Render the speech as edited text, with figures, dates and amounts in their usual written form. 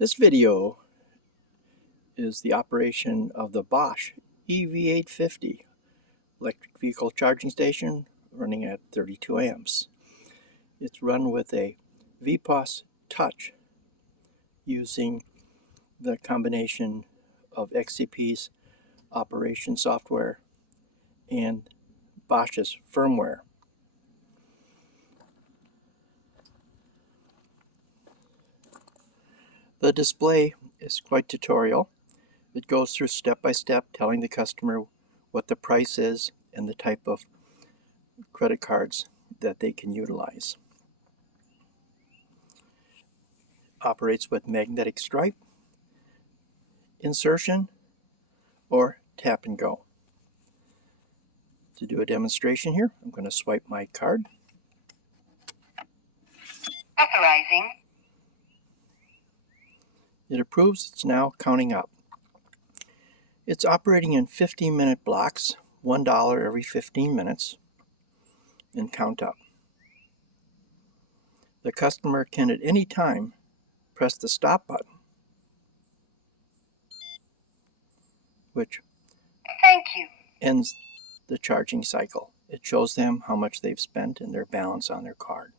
This video is the operation of the Bosch EV850 electric vehicle charging station running at 32 amps. It's run with a Vpos Touch using the combination of XCP's operation software and Bosch's firmware. The display is quite tutorial. It goes through step by step, telling the customer what the price is and the type of credit cards that they can utilize. Operates with magnetic stripe, insertion, or tap and go. To do a demonstration here, I'm going to swipe my card. Authorizing. It approves. It's now counting up. It's operating in 15-minute blocks, $1 every 15 minutes, and count up. The customer can at any time press the stop button, which Thank you. ends the charging cycle. It shows them how much they've spent and their balance on their card.